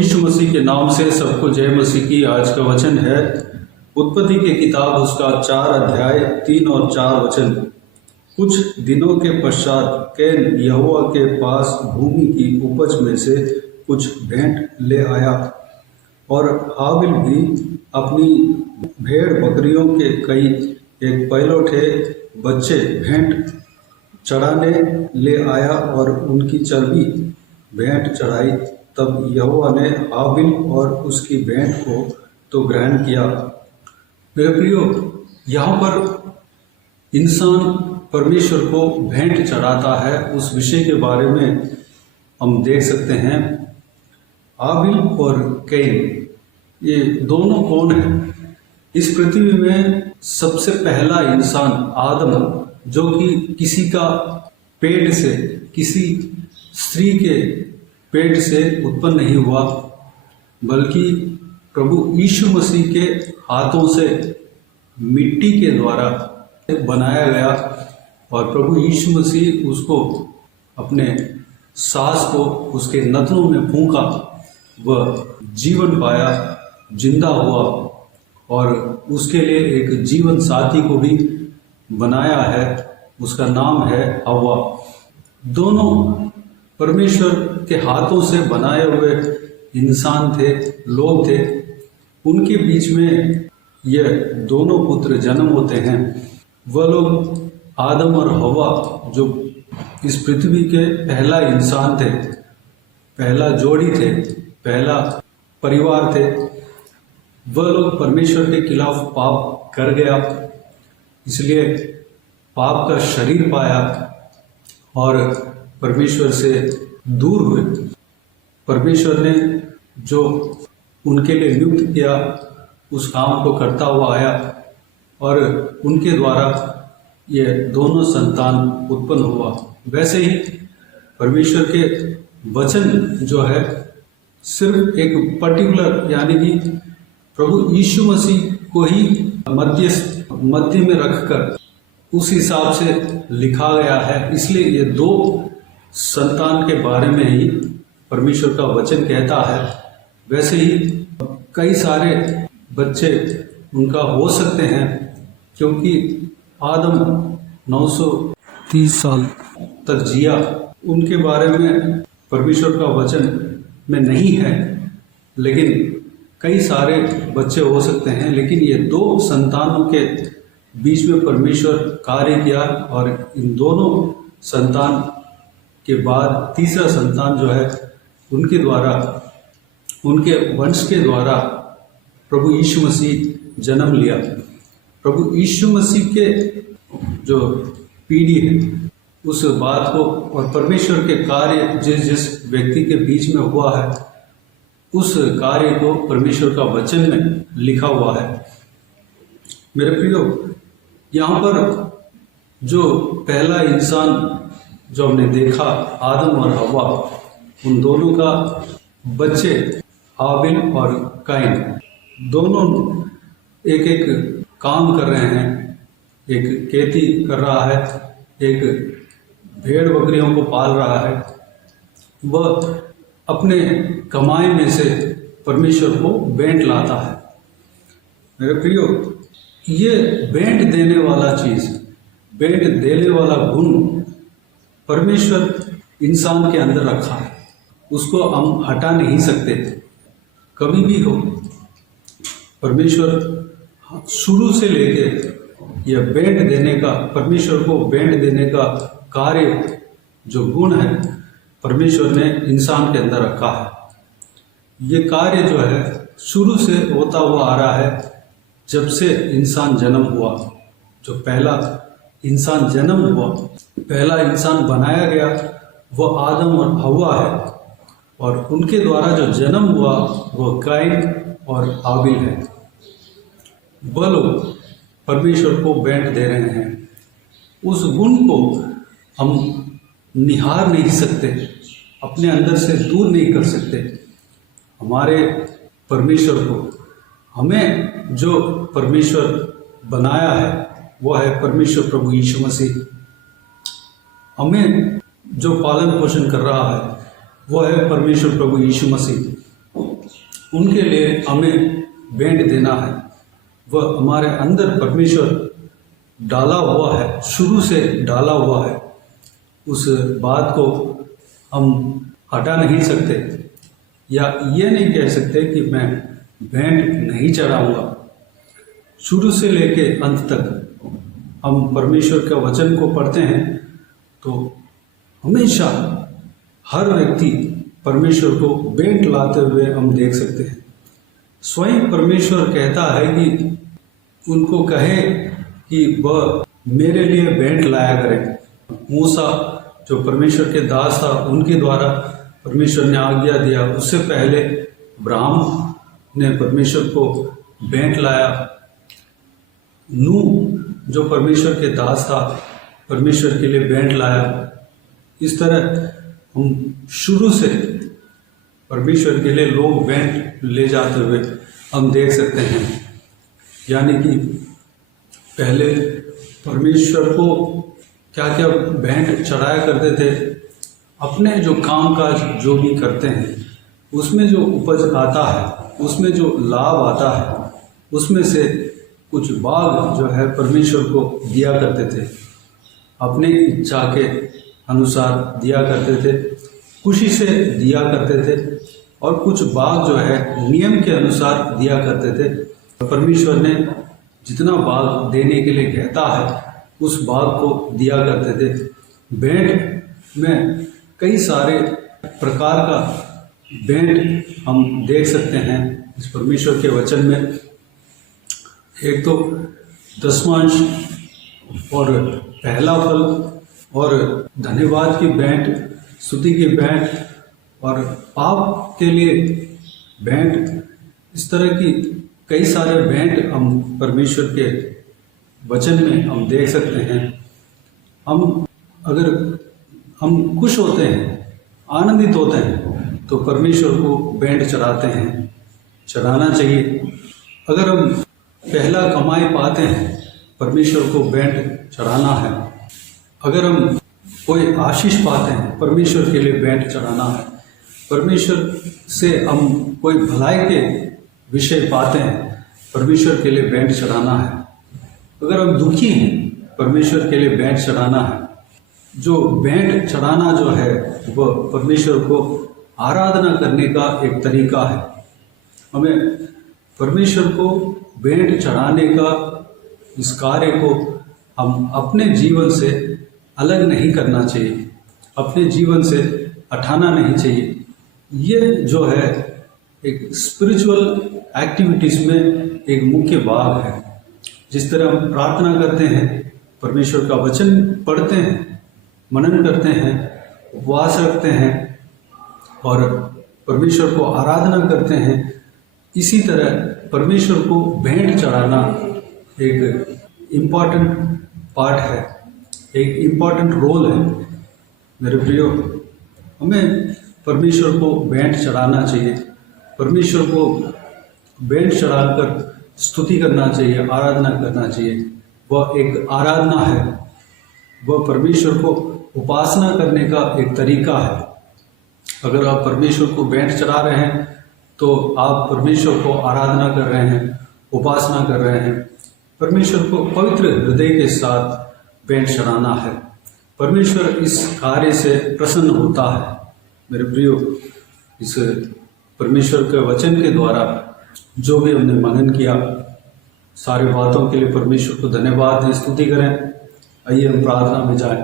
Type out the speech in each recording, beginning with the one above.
यीशु मसीह के नाम से सबको जय मसीह की। आज का वचन है उत्पत्ति की किताब, उसका 4 अध्याय 3 और 4 वचन। कुछ दिनों के पश्चात कैन यहोवा के पास भूमि की उपज में से कुछ भेंट ले आया और हाबिल भी अपनी भेड़ बकरियों के कई एक पहलौठे बच्चे भेंट चढ़ाने ले आया और उनकी चर्बी भेंट चढ़ाई। तब यहोवा ने हाबिल और उसकी भेंट को तो ग्रहण किया। मेरे प्रियो, यहाँ पर इंसान परमेश्वर को भेंट चढ़ाता है, उस विषय के बारे में हम देख सकते हैं। हाबिल और कैन, ये दोनों कौन है? इस पृथ्वी में सबसे पहला इंसान आदम, जो कि किसी का पेट से, किसी स्त्री के पेट से उत्पन्न नहीं हुआ, बल्कि प्रभु यीशु मसीह के हाथों से मिट्टी के द्वारा बनाया गया और प्रभु यीशु मसीह उसको अपने सांस को उसके नथनों में फूंका, वह जीवन पाया, जिंदा हुआ और उसके लिए एक जीवन साथी को भी बनाया है, उसका नाम है हव्वा। दोनों परमेश्वर के हाथों से बनाए हुए इंसान थे, लोग थे। उनके बीच में ये दोनों पुत्र जन्म होते हैं। वह लोग आदम और हव्वा, जो इस पृथ्वी के पहला इंसान थे, पहला जोड़ी थे, पहला परिवार थे। वह लोग परमेश्वर के खिलाफ पाप कर गया, इसलिए पाप का शरीर पाया और परमेश्वर से दूर हुए। परमेश्वर ने जो उनके लिए नियुक्त किया, उस काम को करता हुआ आया और उनके द्वारा ये दोनों संतान उत्पन्न हुआ। वैसे ही परमेश्वर के वचन जो है, सिर्फ एक पर्टिकुलर, यानी कि प्रभु यीशु मसीह को ही मध्य में रखकर उस हिसाब से लिखा गया है। इसलिए ये दो संतान के बारे में ही परमेश्वर का वचन कहता है। वैसे ही कई सारे बच्चे उनका हो सकते हैं, क्योंकि आदम 930 साल तक जिया। उनके बारे में परमेश्वर का वचन में नहीं है, लेकिन कई सारे बच्चे हो सकते हैं। लेकिन ये दो संतानों के बीच में परमेश्वर कार्य किया और इन दोनों संतान के बाद तीसरा संतान जो है, उनके द्वारा, उनके वंश के द्वारा प्रभु यीशु मसीह जन्म लिया। प्रभु यीशु मसीह के जो पीढ़ी है, उस बात को और परमेश्वर के कार्य जिस व्यक्ति के बीच में हुआ है, उस कार्य को परमेश्वर का वचन में लिखा हुआ है। मेरे प्रियो, यहाँ पर जो पहला इंसान जो हमने देखा, आदम और हव्वा, उन दोनों का बच्चे हाबिल और कैन, दोनों एक एक काम कर रहे हैं। एक खेती कर रहा है, एक भेड़ बकरियों को पाल रहा है। वह अपने कमाई में से परमेश्वर को भेंट लाता है। मेरे प्रियो, ये भेंट देने वाला चीज, भेंट देने वाला गुण परमेश्वर इंसान के अंदर रखा है, उसको हम हटा नहीं सकते। कभी भी हो, परमेश्वर शुरू से लेके यह भेंट देने का, परमेश्वर को भेंट देने का कार्य, जो गुण है, परमेश्वर ने इंसान के अंदर रखा है। ये कार्य जो है शुरू से होता हुआ आ रहा है, जब से इंसान जन्म हुआ। जो पहला इंसान जन्म हुआ, पहला इंसान बनाया गया, वो आदम और हव्वा है, और उनके द्वारा जो जन्म हुआ वो कैन और हाबिल है। वह लोग परमेश्वर को भेंट दे रहे हैं। उस गुण को हम निहार नहीं सकते, अपने अंदर से दूर नहीं कर सकते। हमारे परमेश्वर को, हमें जो परमेश्वर बनाया है, वह है परमेश्वर प्रभु यीशु मसीह। हमें जो पालन पोषण कर रहा है, वह है परमेश्वर प्रभु यीशु मसीह। उनके लिए हमें भेंट देना है। वह हमारे अंदर परमेश्वर डाला हुआ है, शुरू से डाला हुआ है। उस बात को हम हटा नहीं सकते या ये नहीं कह सकते कि मैं भेंट नहीं चढ़ाऊंगा। शुरू से लेके अंत तक हम परमेश्वर के वचन को पढ़ते हैं तो हमेशा हर व्यक्ति परमेश्वर को भेंट लाते हुए हम देख सकते हैं। स्वयं परमेश्वर कहता है कि उनको कहे कि वह मेरे लिए भेंट लाया करें। मूसा जो परमेश्वर के दास था, उनके द्वारा परमेश्वर ने आज्ञा दिया। उससे पहले अब्राहम ने परमेश्वर को भेंट लाया। नूह जो परमेश्वर के दास था, परमेश्वर के लिए भेंट लाया। इस तरह हम शुरू से परमेश्वर के लिए लोग भेंट ले जाते हुए हम देख सकते हैं। यानी कि पहले परमेश्वर को क्या क्या भेंट चढ़ाया करते थे। अपने जो कामकाज जो भी करते हैं उसमें जो उपज आता है, उसमें जो लाभ आता है, उसमें से कुछ भाग जो है परमेश्वर को दिया करते थे। अपने इच्छा के अनुसार दिया करते थे, खुशी से दिया करते थे, और कुछ भाग जो है नियम के अनुसार दिया करते थे। परमेश्वर ने जितना भाग देने के लिए कहता है उस भाग को दिया करते थे। भेंट में कई सारे प्रकार का भेंट हम देख सकते हैं इस परमेश्वर के वचन में। एक तो दशमांश और पहला फल और धन्यवाद की भेंट, स्तुति की भेंट और पाप के लिए भेंट। इस तरह की कई सारे भेंट हम परमेश्वर के वचन में हम देख सकते हैं। अगर हम खुश होते हैं, आनंदित होते हैं तो परमेश्वर को भेंट चढ़ाते हैं, चढ़ाना चाहिए। अगर हम पहला कमाई पाते हैं, परमेश्वर को भेंट चढ़ाना है। अगर हम कोई आशीष पाते हैं, परमेश्वर के लिए भेंट चढ़ाना है। परमेश्वर से हम कोई भलाई के विषय पाते हैं, परमेश्वर के लिए भेंट चढ़ाना है। अगर हम दुखी हैं, परमेश्वर के लिए भेंट चढ़ाना है। जो भेंट चढ़ाना जो है वह परमेश्वर को आराधना करने का एक तरीका है। हमें परमेश्वर को भेंट चढ़ाने का इस कार्य को हम अपने जीवन से अलग नहीं करना चाहिए, अपने जीवन से हटाना नहीं चाहिए। ये जो है एक स्पिरिचुअल एक्टिविटीज़ में एक मुख्य भाग है। जिस तरह हम प्रार्थना करते हैं, परमेश्वर का वचन पढ़ते हैं, मनन करते हैं, उपवास रखते हैं और परमेश्वर को आराधना करते हैं, इसी तरह परमेश्वर को भेंट चढ़ाना एक इम्पॉर्टेंट पार्ट है, एक इम्पॉर्टेंट रोल है। मेरे प्रियो, हमें परमेश्वर को भेंट चढ़ाना चाहिए, परमेश्वर को भेंट चढ़ाकर स्तुति करना चाहिए, आराधना करना चाहिए। वह एक आराधना है, वह परमेश्वर को उपासना करने का एक तरीका है। अगर आप परमेश्वर को भेंट चढ़ा रहे हैं तो आप परमेश्वर को आराधना कर रहे हैं, उपासना कर रहे हैं। परमेश्वर को पवित्र हृदय के साथ भेंट चढ़ाना है। परमेश्वर इस कार्य से प्रसन्न होता है। मेरे प्रियो, इस परमेश्वर के वचन के द्वारा जो भी हमने मनन किया, सारी बातों के लिए परमेश्वर को धन्यवाद दें, स्तुति करें। आइए हम प्रार्थना में जाएं।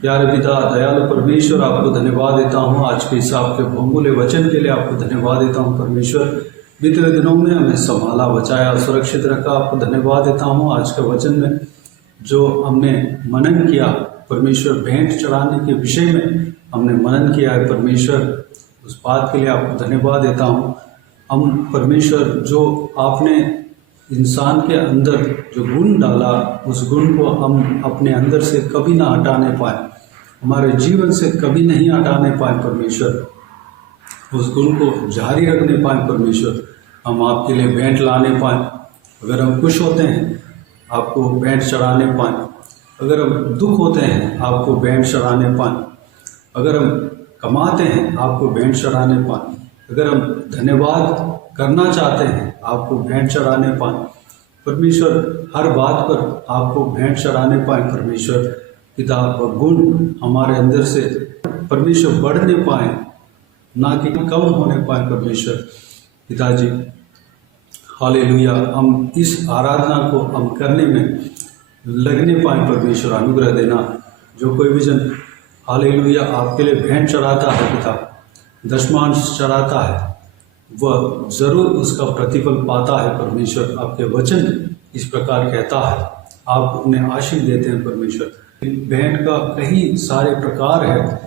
प्यारे पिता, दयालु परमेश्वर, आपको धन्यवाद देता हूँ आज के इस आपके बहुमूल्य वचन के लिए। आपको धन्यवाद देता हूँ परमेश्वर, बीते हुए दिनों में हमें संभाला, बचाया, सुरक्षित रखा। आपको धन्यवाद देता हूँ आज के वचन में जो हमने मनन किया, परमेश्वर भेंट चढ़ाने के विषय में हमने मनन किया है। परमेश्वर, उस बात के लिए आपको धन्यवाद देता हूँ। हम परमेश्वर, जो आपने इंसान के अंदर जो गुण डाला, उस गुण को हम अपने अंदर से कभी ना हटाने पाए, हमारे जीवन से कभी नहीं हटाने पाए। परमेश्वर, उस गुण को जारी रखने पाए। परमेश्वर, हम आपके लिए भेंट लाने पाए। अगर हम खुश होते हैं, आपको भेंट चढ़ाने पाए। अगर हम दुख होते हैं, आपको भेंट चढ़ाने पाए। अगर हम कमाते हैं, आपको भेंट चढ़ाने पाए। अगर हम धन्यवाद करना चाहते हैं, आपको भेंट चढ़ाने पाए, परमेश्वर हर बात पर आपको भेंट चढ़ाने पाए, परमेश्वर पिता व गुण हमारे अंदर से परमेश्वर बढ़ने पाए, ना कि कम होने पाए। परमेश्वर पिताजी हालेलुया, हम इस आराधना को हम करने में लगने पाए। परमेश्वर अनुग्रह देना। जो कोई भी जन हालेलुया आपके लिए भेंट चढ़ाता है पिता, दशमांश चढ़ाता है, वह जरूर उसका प्रतिफल पाता है। परमेश्वर आपके वचन इस प्रकार कहता है, आप उन्हें आशीष देते हैं। परमेश्वर भेंट का कई सारे प्रकार है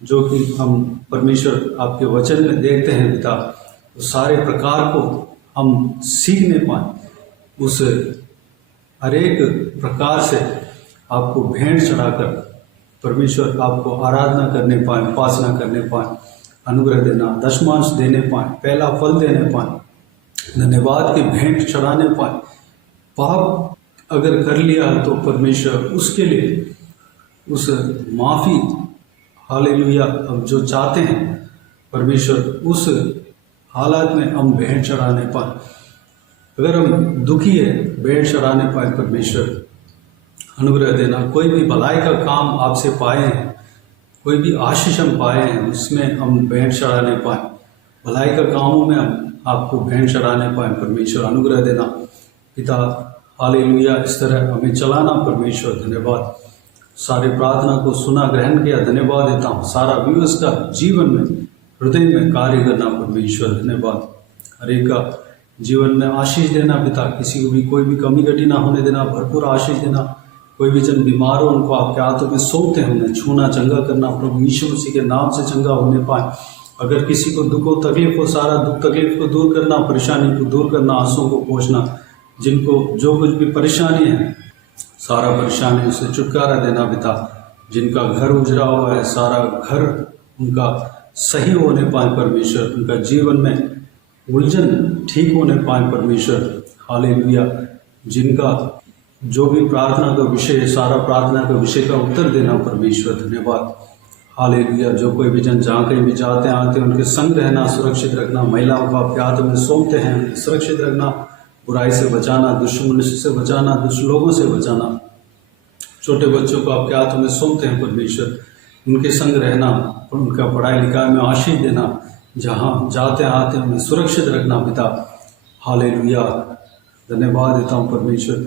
जो कि हम परमेश्वर आपके वचन में देखते हैं पिता। उस सारे प्रकार को हम सीखने पाए, उस हरेक प्रकार से आपको भेंट चढ़ाकर परमेश्वर आपको आराधना करने पाए, उपासना करने पाए, अनुग्रह देना, दशमांश देने पाए, पहला फल देने पाए, धन्यवाद की भेंट चढ़ाने पाए। पाप अगर कर लिया तो परमेश्वर उसके लिए उस माफ़ी हालेलुया हम जो चाहते हैं, परमेश्वर उस हालात में हम भेंट चढ़ाने पाए। अगर हम दुखी है, भेंट चढ़ाने पाए, परमेश्वर अनुग्रह देना। कोई भी भलाई का काम आपसे पाए हैं, कोई भी आशीष हम पाए हैं, उसमें हम भेंट चढ़ाने पाए, भलाई का कामों में हम आपको भेंट चढ़ाने पाए। परमेश्वर अनुग्रह देना पिता हालेलुया। इस तरह हमें चलाना परमेश्वर। धन्यवाद। सारे प्रार्थना को सुना, ग्रहण किया, धन्यवाद देता हूँ। सारा व्यूअर्स का जीवन में, हृदय में कार्य करना परमेश्वर। धन्यवाद। हर एक का जीवन में आशीष देना पिता, किसी को भी कोई भी कमी घटी ना होने देना, भरपूर आशीष देना। कोई भी जन बीमार हो, उनको आपके हाथों में सौंपते हैं, उन्हें छूना, चंगा करना प्रभु यीशु मसीह के नाम से चंगा होने पाए। अगर किसी को दुख हो, तकलीफ हो, सारा दुख तकलीफ को दूर करना, परेशानी को दूर करना, आंसुओं को पोंछना। जिनको जो कुछ भी परेशानी है, सारा परेशानी से छुटकारा देना पिता। जिनका घर उजड़ा हुआ है, सारा घर उनका सही होने पाए परमेश्वर। उनका जीवन में उलझन ठीक होने पाए परमेश्वर। हालेलुया। जिनका जो भी प्रार्थना का विषय है, सारा प्रार्थना का विषय का उत्तर देना परमेश्वर। धन्यवाद। हालेलुया। जो कोई भी जन जहाँ कहीं भी जाते आते हैं, उनके संग रहना, सुरक्षित रखना। महिलाओं को आपके हाथ में सौंपते हैं, सुरक्षित रखना, बुराई से बचाना, दुश्मन से बचाना, दुष्ट लोगों से बचाना। छोटे बच्चों को आपके हाथों में सौंपते हैं परमेश्वर। उनके संग रहना, उनका पढ़ाई लिखाई में आशीष देना, जहाँ जाते आते उन्हें सुरक्षित रखना पिता। हालेलुया। धन्यवाद देता हूँ परमेश्वर।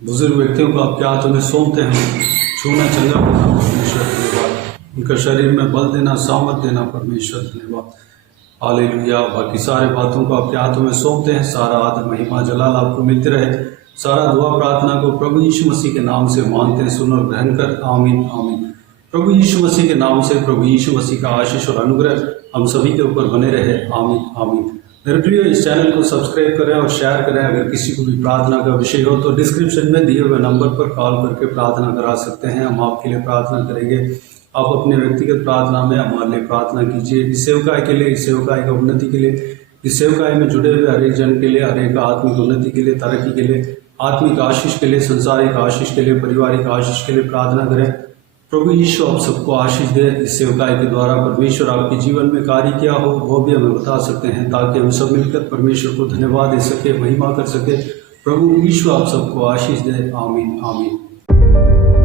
बुजुर्ग व्यक्तियों को आपके हाथों में सौंपते हैं, छूना, चंगा करना परमेश्वर। धन्यवाद। उनका शरीर में बल देना, सामर्थ देना परमेश्वर। धन्यवाद। हालेलुया। बाकी सारे बातों को आपके हाथों में सौंपते हैं। सारा आदर महिमा जलाल आपको मिलते रहे। सारा दुआ प्रार्थना को प्रभु यीशु मसीह के नाम से मांगते हैं, सुन और ग्रहण कर। आमीन आमीन। प्रभु यीशु मसीह के नाम से प्रभु यीशु मसीह का आशीष और अनुग्रह हम सभी के ऊपर बने रहे। आमीन आमीन। मेरे प्रिय, इस चैनल को सब्सक्राइब करें और शेयर करें। अगर किसी को भी प्रार्थना का विषय हो तो डिस्क्रिप्शन में दिए हुए नंबर पर कॉल करके प्रार्थना करा सकते हैं। हम आपके लिए प्रार्थना करेंगे। आप अपने व्यक्तिगत प्रार्थना में हमारे लिए प्रार्थना कीजिए। इस सेवकाई के लिए, इस सेवकाई की उन्नति के लिए, इस सेवकाई में जुड़े हुए हर एक जन के लिए, हर एक आत्मिक उन्नति के लिए, तरक्की के लिए, आत्मिक आशीष के लिए, संसारिक आशीष के लिए, पारिवारिक आशीष के लिए प्रार्थना करें। प्रभु यीशु आप सबको आशीष दे। इस सेवकाई के द्वारा परमेश्वर आपके जीवन में कार्य किया हो वो भी हमें बता सकते हैं, ताकि हम सब मिलकर परमेश्वर को धन्यवाद दे सके, महिमा कर सके। प्रभु यीशु आप सबको आशीष दे। आमीन आमीन।